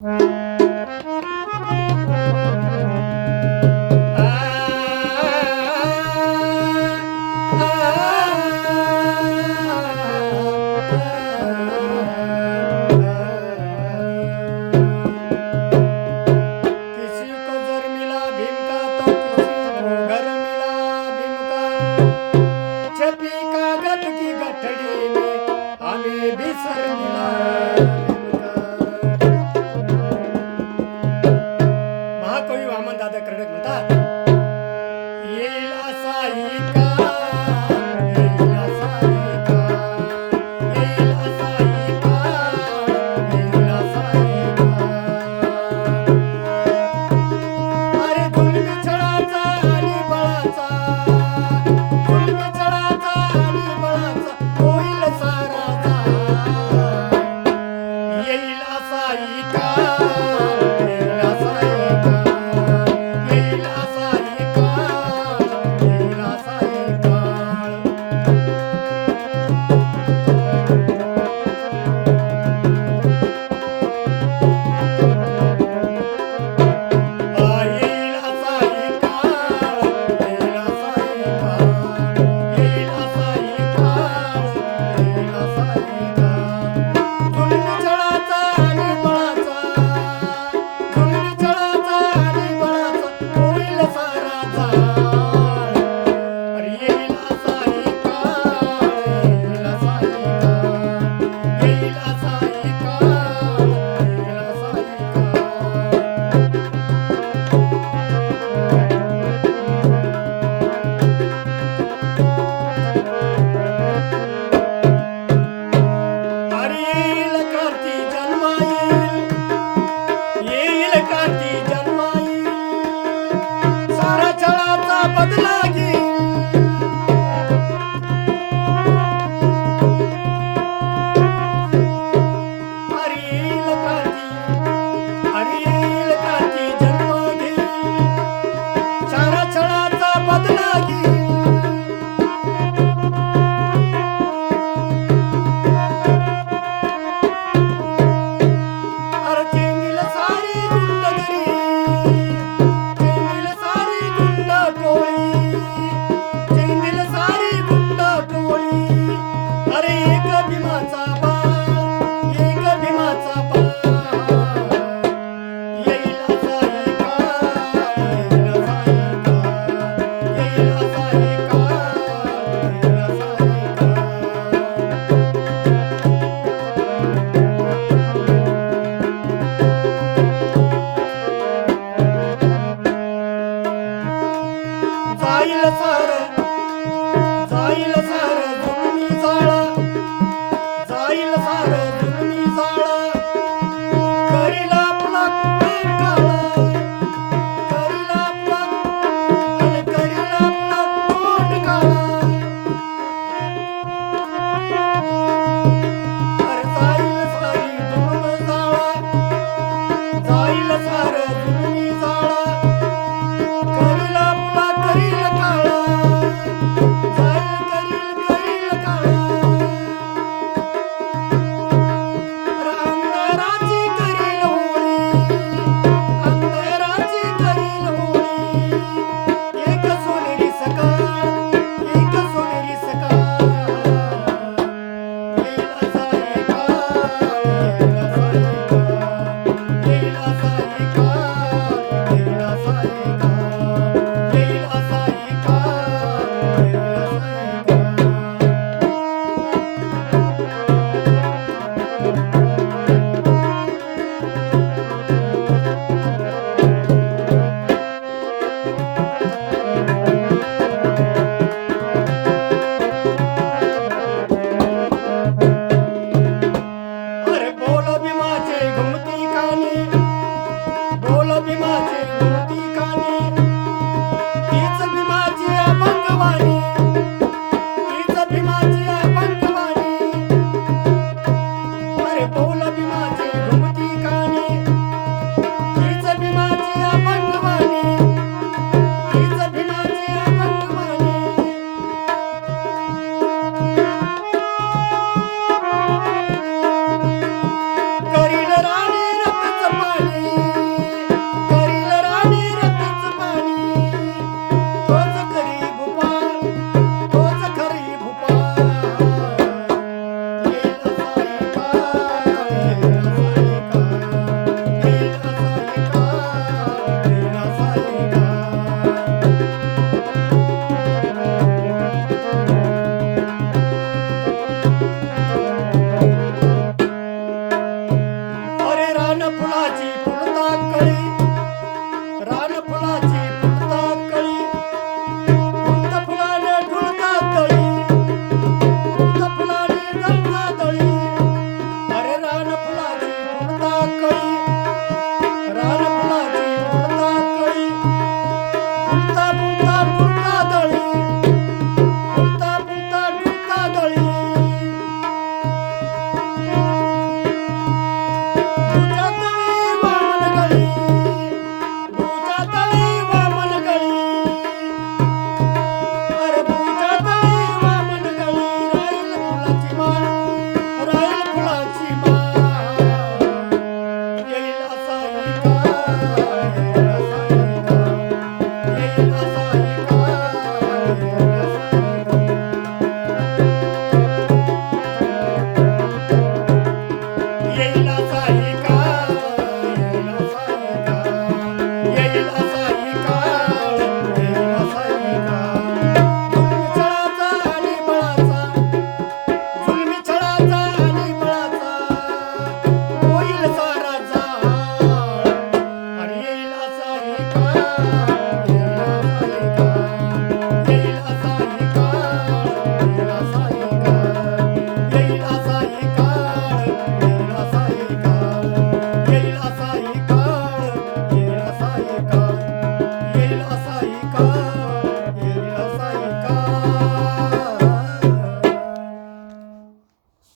छपी कागज की गठड़ी में हमें भी सर さ Bye. ಬದಲಾಗಿ Hallelujah.